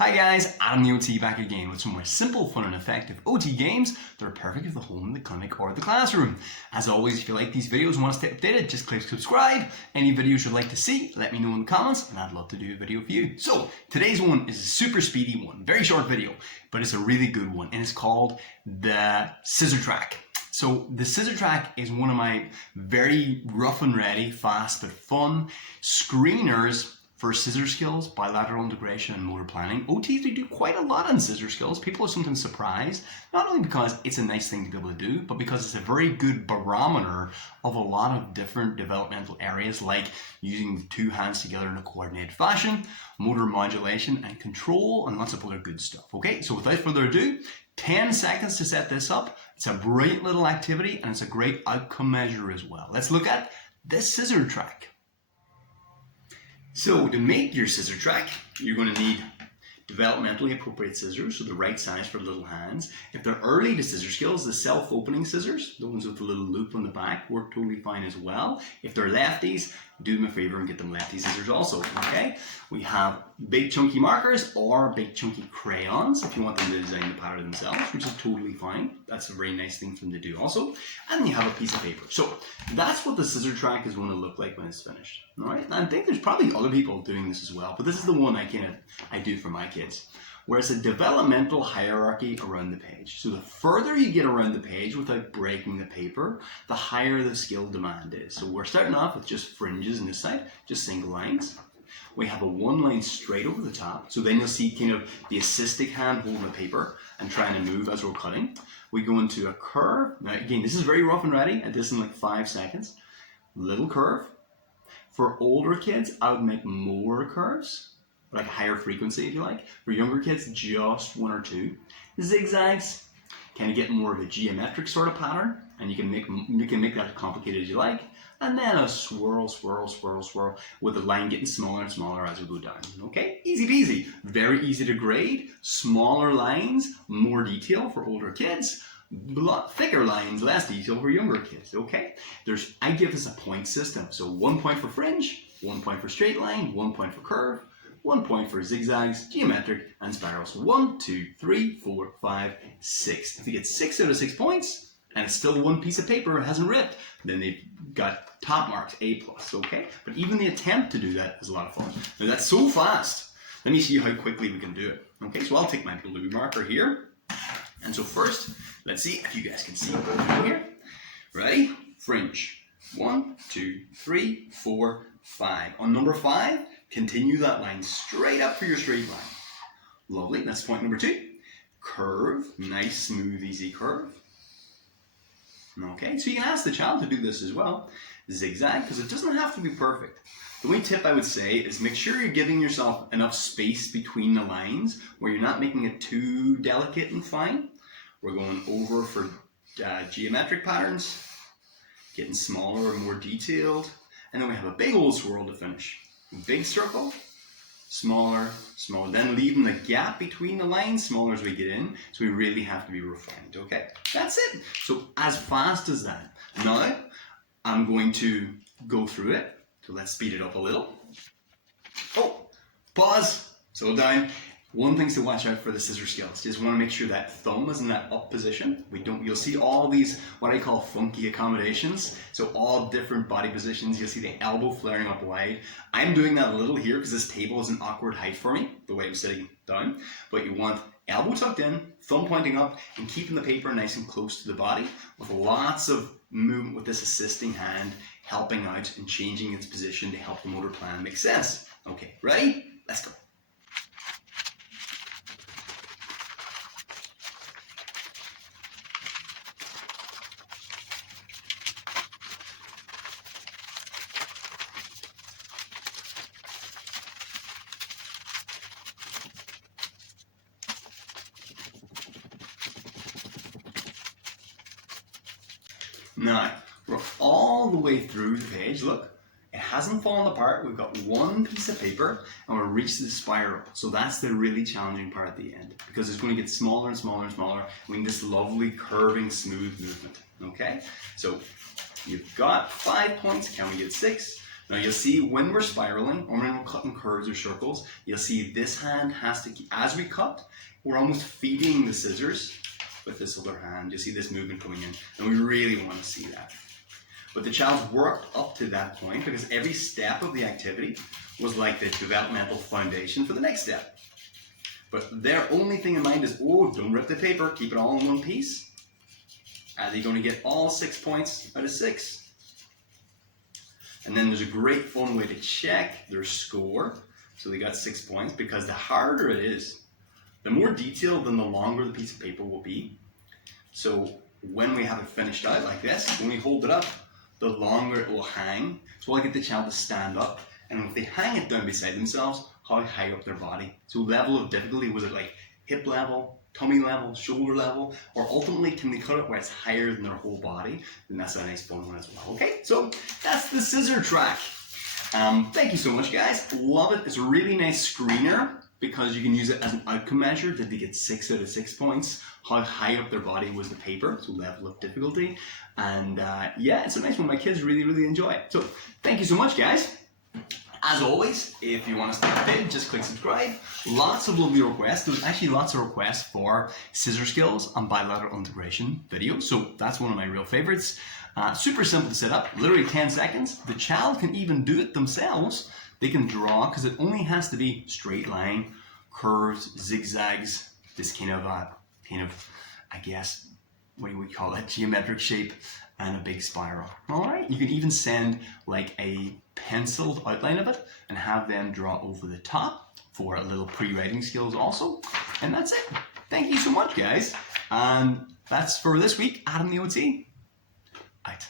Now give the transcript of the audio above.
Hi guys, Adam the OT back again with some more simple, fun and effective OT games that are perfect for the home, the clinic or the classroom. As always, if you like these videos and want to stay updated, just click subscribe. Any videos you'd like to see, let me know in the comments and I'd love to do a video for you. So, today's one is a super speedy one, very short video, but it's a really good one and it's called the scissor track. So the scissor track is one of my very rough and ready, fast but fun screeners for scissor skills, bilateral integration and motor planning. OTs, we do quite a lot on scissor skills. People are sometimes surprised, not only because it's a nice thing to be able to do, but because it's a very good barometer of a lot of different developmental areas like using the two hands together in a coordinated fashion, motor modulation and control, and lots of other good stuff. Okay, so without further ado, 10 seconds to set this up. It's a brilliant little activity and it's a great outcome measure as well. Let's look at this scissor track. So to make your scissor track, you're going to need developmentally appropriate scissors, so the right size for little hands. If they're early to scissor skills, the self-opening scissors, the ones with the little loop on the back, work totally fine as well. If they're lefties, do them a favor and get them lefty scissors also, okay? We have big chunky markers or big chunky crayons if you want them to design the pattern themselves, which is totally fine. That's a very nice thing for them to do also. And then you have a piece of paper. So that's what the scissor track is going to look like when it's finished, all right? And I think there's probably other people doing this as well, but this is the one I do for my kids, where it's a developmental hierarchy around the page. So the further you get around the page without breaking the paper, the higher the skill demand is. So we're starting off with just fringes on this side, just single lines. We have a one line straight over the top. So then you'll see kind of the assisting hand holding the paper and trying to move as we're cutting. We go into a curve. Now again, this is very rough and ready. I did this in like 5 seconds. Little curve. For older kids, I would make more curves, like a higher frequency if you like. For younger kids, just 1 or 2. Zigzags, kind of get more of a geometric sort of pattern, and you can make that as complicated as you like. And then a swirl, swirl, swirl, swirl, with the line getting smaller and smaller as we go down. Okay, easy peasy. Very easy to grade. Smaller lines, more detail for older kids. Thicker lines, less detail for younger kids. Okay, I give this a point system. So 1 point for fringe, 1 point for straight line, 1 point for curve, 1 point for zigzags, geometric, and spirals. 1, 2, 3, 4, 5, 6. If you get 6 out of 6 points, and it's still one piece of paper, it hasn't ripped, then they've got top marks, A+, okay? But even the attempt to do that is a lot of fun. Now that's so fast. Let me see how quickly we can do it. Okay, so I'll take my blue marker here. And so first, let's see if you guys can see what I'm doing here. Ready? Fringe. 1, 2, 3, 4, 5. On number 5, continue that line straight up for your straight line. Lovely, that's point number 2. Curve, nice, smooth, easy curve. Okay, so you can ask the child to do this as well. Zigzag, because it doesn't have to be perfect. The only tip I would say is make sure you're giving yourself enough space between the lines where you're not making it too delicate and fine. We're going over for geometric patterns, getting smaller and more detailed. And then we have a big old swirl to finish. Big circle, smaller, smaller, then leaving the gap between the lines smaller as we get in, so we really have to be refined, okay? That's it. So as fast as that. Now, I'm going to go through it, so let's speed it up a little. Oh, pause, slow down. One thing to watch out for the scissor skills, just want to make sure that thumb is in that up position. You'll see all these, what I call funky accommodations. So all different body positions. You'll see the elbow flaring up wide. I'm doing that a little here because this table is an awkward height for me, the way I'm sitting down. But you want elbow tucked in, thumb pointing up, and keeping the paper nice and close to the body with lots of movement with this assisting hand, helping out and changing its position to help the motor plan make sense. Okay, ready? Let's go. Now, we're all the way through the page. Look, it hasn't fallen apart. We've got one piece of paper and we're reaching the spiral. So that's the really challenging part at the end because it's going to get smaller and smaller and smaller. We need this lovely curving, smooth movement. Okay, so you've got 5 points. Can we get 6? Now you'll see when we're spiraling, or when we're cutting curves or circles, you'll see this hand has to, as we cut, we're almost feeding the scissors with this other hand. You'll see this movement coming in, and we really want to see that. But the child's worked up to that point because every step of the activity was like the developmental foundation for the next step. But their only thing in mind is, oh, don't rip the paper, keep it all in one piece. Are they going to get all 6 points out of 6? And then there's a great fun way to check their score. So they got 6 points, because the harder it is, the more detailed, then the longer the piece of paper will be. So when we have it finished out like this, when we hold it up, the longer it will hang. So I get the child to stand up, and if they hang it down beside themselves, how high up their body. So level of difficulty, was it like hip level, tummy level, shoulder level, or ultimately can they cut it where it's higher than their whole body? Then that's a nice fun one as well. Okay, so that's the scissor track. Thank you so much, guys. Love it. It's a really nice screener because you can use it as an outcome measure. Did they get 6 out of 6 points? How high up their body was the paper? So level of difficulty. And yeah, it's a nice one. My kids really, really enjoy it. So thank you so much, guys. As always, if you want to stay updated, just click subscribe. Lots of lovely requests. There's actually lots of requests for scissor skills and bilateral integration videos. So that's one of my real favorites. Super simple to set up, literally 10 seconds. The child can even do it themselves. They can draw, because it only has to be straight line, curves, zigzags, this kind of, I guess, what do we call it, geometric shape, and a big spiral. All right, you can even send like a penciled outline of it and have them draw over the top for a little pre-writing skills also. And that's it. Thank you so much, guys. And that's for this week. Adam the OT. Out.